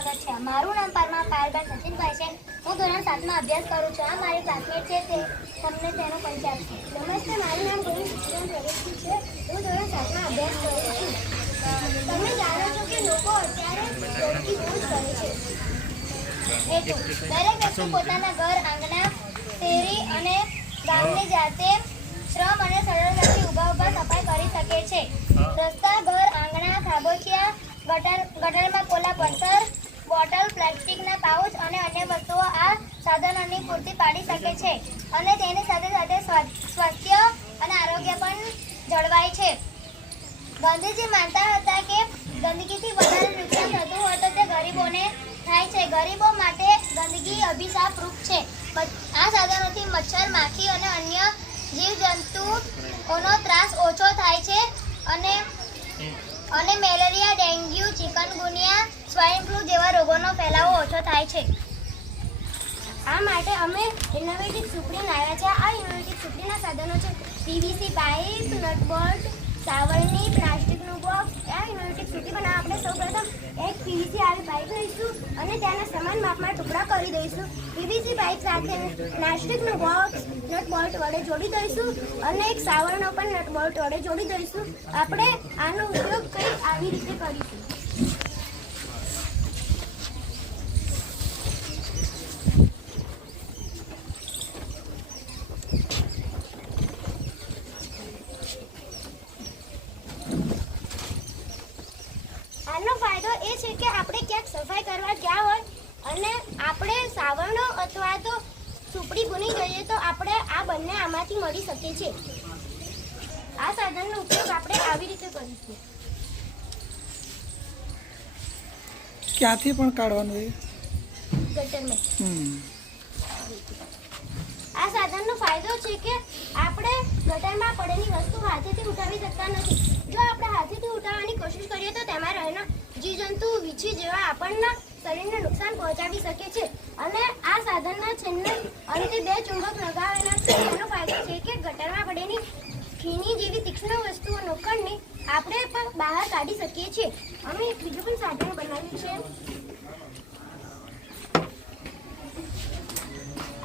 સ્વાગત છે. મારું નામ પરમા પાયલભાઈ સચિનભાઈ છે. હું ધોરણ સાતમાં અભ્યાસ કરું છું. આ મારી ક્લાસમેટ છે. તે તમને તેનો પરિચય આપશે. નમસ્તે, મારું નામ ગોવિંદ શિક્ષણ પ્રગતિ છે. હું ધોરણ સાતમાં અભ્યાસ કરું છું. તમે જાણો છો કે લોકો અત્યારે ગંદકી બહુ જ કરે છે. દરેક વ્યક્તિ પોતાના ઘર, આંગણા, શેરી અને ગામની જાતે શ્રમ અને સરળતાથી ઊભા ઊભા સફાઈ કરી શકે છે. રસ્તા, ઘર, આંગણા, ખાબોચિયા, ગટર, ગટરમાં પોલા પથ્થર બોટલ, પ્લાસ્ટિકના પાઉચ અને અન્ય વસ્તુઓ આ સાધનોની પૂર્તિ પાડી શકે છે અને તેની સાથે સાથે સ્વાસ્થ્ય અને આરોગ્ય પણ જળવાય છે. ગાંધીજી માનતા હતા કે ગંદકીથી વધારે નુકસાન થતું હોય તો તે ગરીબોને થાય છે. ગરીબો માટે ગંદકી અભિશાપ રૂપ છે આ સાધનોથી મચ્છર, માખી અને અન્ય જીવજંતુઓનો ત્રાસ ઓછો થાય છે અને અને malaria, dengue, chikungunya swine flu જેવા રોગોનો ફેલાવો ઓછો થાય છે. આ માટે અમે ઇનોવેટિવ સુપ્રીમ લાવ્યા છે. આ ઇનોવેટિવ સુપ્રીમના સાધનો છે. પીવીસી પાઇપ નટબોલ્ટ સાવરણી પ્લાસ્ટિકનું બોક્સ આ ઇનોવેટિવ સુપ્રી બનાવવા આપણે સૌપ્રથમ એક પીવીસી આવી પાઇપ લઈશું અને ટુકડા કરી દઈશું. પીવીસી પાઇપ સાથે પ્લાસ્ટિકનું બોક્સ નટ બોલ્ટ વડે જોડી દઈશું અને એક સાવરનો પણ નટ વડે જોડી દઈશું. આપણે આનો ઉપયોગ કંઈક આવી રીતે કરીશું. આનો ફાયદો એ છે કે આપણે ક્યાંક સફાઈ કરવા ગયા હોય અને આપણે સાવરણો અથવા તો સુપડી ભૂની જઈએ તો આપણે આ બંને આમાંથી મળી શકે છે. આ સાધનનો ઉપયોગ આપણે આવી રીતે કરીશું. ક્યાંથી પણ કાઢવાનું એ? ગટરમાં. આ સાધનનો ફાયદો છે કે આપણે ગટરમાં પડેલી વસ્તુ હાથેથી ઉઠાવી શકતા નથી. જો આપણે હાથેથી ઉઠાવવાની કોશિશ કરીએ તો તેમાં રહેલા જીવજંતુ વીછી જેવા આપણના શરીરને નુકસાન પહોંચાડી શકે છે અને આ સાધનના છેલ્લે અંતે બે ચુંબક લગાવેલા છે. તેનો ફાયદો છે કે ગટરમાં પડેલી ખીણી જેવી તીક્ષ્ણ વસ્તુઓ નોકરને આપણે પણ બહાર કાઢી શકીએ છીએ. અમે એક બીજું પણ સાધન બનાવ્યું છે.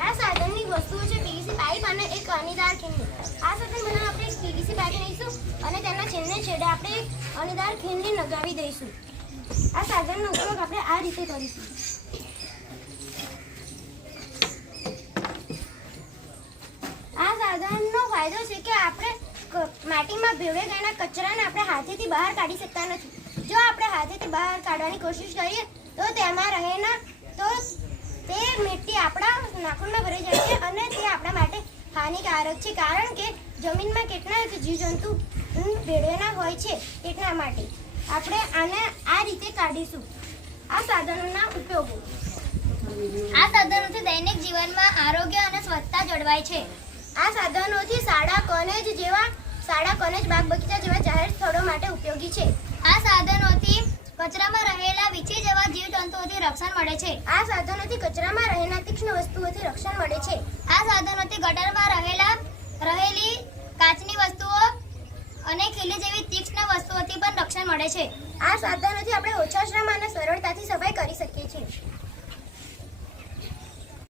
આ સાધનની વસ્તુઓ છે પીવીસી પાઇપ અને એક અણીદાર ખીલ્લી આ સાધન બનાવવા આપણે એક પીવીસી પાઇપ લઈશું અને તેના છેલ્લે છેડે આપણે એક અણીદાર ખીલ્લી લગાવી દઈશું. આ સાધનનો ઉપયોગ આપણે આ રીતે કરીશું આ સાધનનો ફાયદો છે કે આપણે માટીમાં ભેળવાઈ ગયેલા કચરાને આપણે હાથેથી બહાર કાઢી શકતા નથી. જો આપણે હાથેથી બહાર કાઢવાની કોશિશ કરીએ, તો તેમાં રહેલા તો તે મિટ્ટી આપણા નાખૂનમાં ભરાઈ જાય છે અને તે આપણા માટે હાનિકારક છે. કારણ કે જમીનમાં કેટલાક જીવજંતુ ભેળવેલા હોય છે એટલા માટે આપણે આને આ રીતે કાઢીશું. આ સાધનોના ઉપયોગો. આ સાધનોથી દૈનિક જીવનમાં આરોગ્ય અને સ્વચ્છતા જળવાય છે. આ સાધનોથી શાળા, કોલેજ જેવા, શાળા, કોલેજ બાગ બગીચા જેવા જાહેર સ્થળો માટે ઉપયોગી છે. આ સાધનોથી કચરામાં રહેલા વિચી જેવા જીવજંતુઓથી રક્ષણ મળે છે. આ સાધનોથી કચરામાં રહેલા તીક્ષ્ણ વસ્તુઓથી રક્ષણ મળે છે. આ સાધનોથી ગટરમાં રહેલા, રહેલી કાચની વસ્તુઓ અને ખીલી જેવી તીક્ષ્ણ વસ્તુઓથી પણ રક્ષણ મળે છે. આ સાધનોથી આપણે ઓછા શ્રમ અને સરળતાથી સફાઈ કરી શકીએ છીએ.